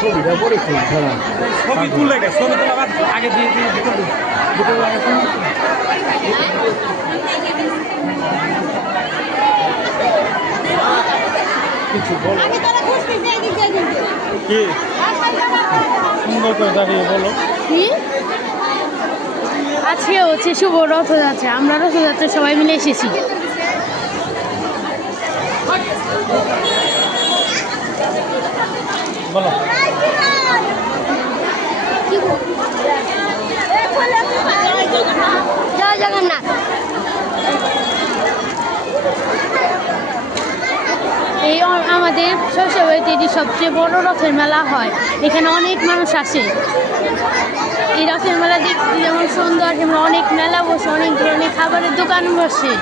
ছবিটা পরে ছবি তুলে গেছে ছবি তোলা আগে দিয়ে দিয়ে দুটো কিছু বলো কি সুন্দর করে দাঁড়িয়ে বলো কি আজকে হচ্ছে শুভ রথযাত্রা, আমরা রথযাত্রা সবাই মিলে এসেছি। বলো জয় জগন্নাথ। এই আমাদের শ্বশুরবাড়িতে এটি সবচেয়ে বড় রথের মেলা হয়, এখানে অনেক মানুষ আসে। এই রথের মেলা দেখতে যেমন সুন্দর, তেমন অনেক মেলা বসে, অনেক ধরনের খাবারের দোকান বসে।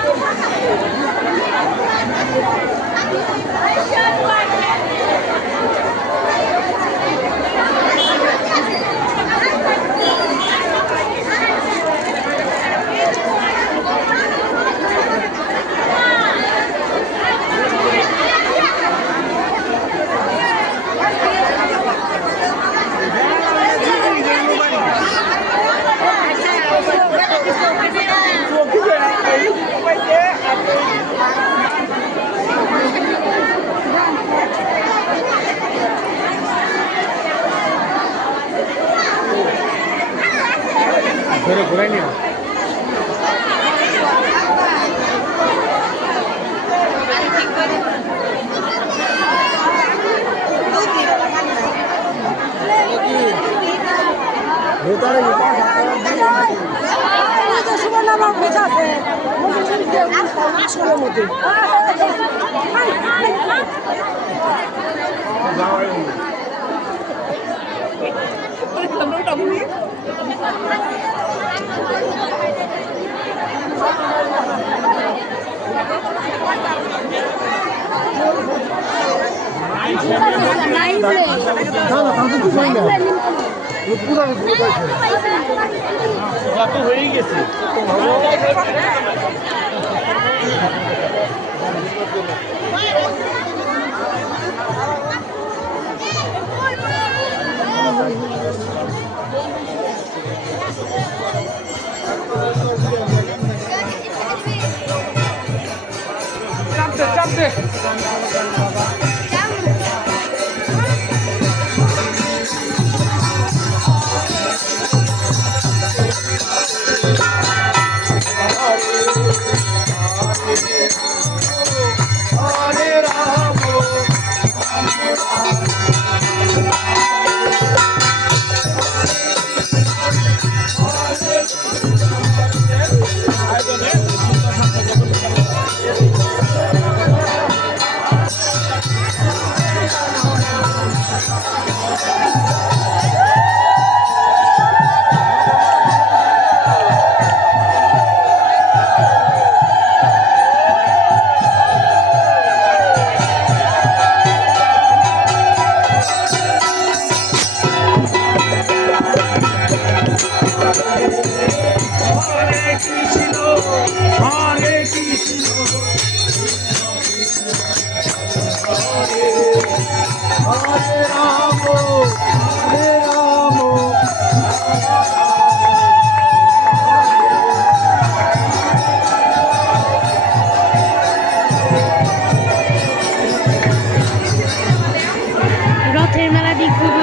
ঘুরে ঘুরাই নিও হয়ে গেছে চাপতে চাপতে রথের মেলাটি খুব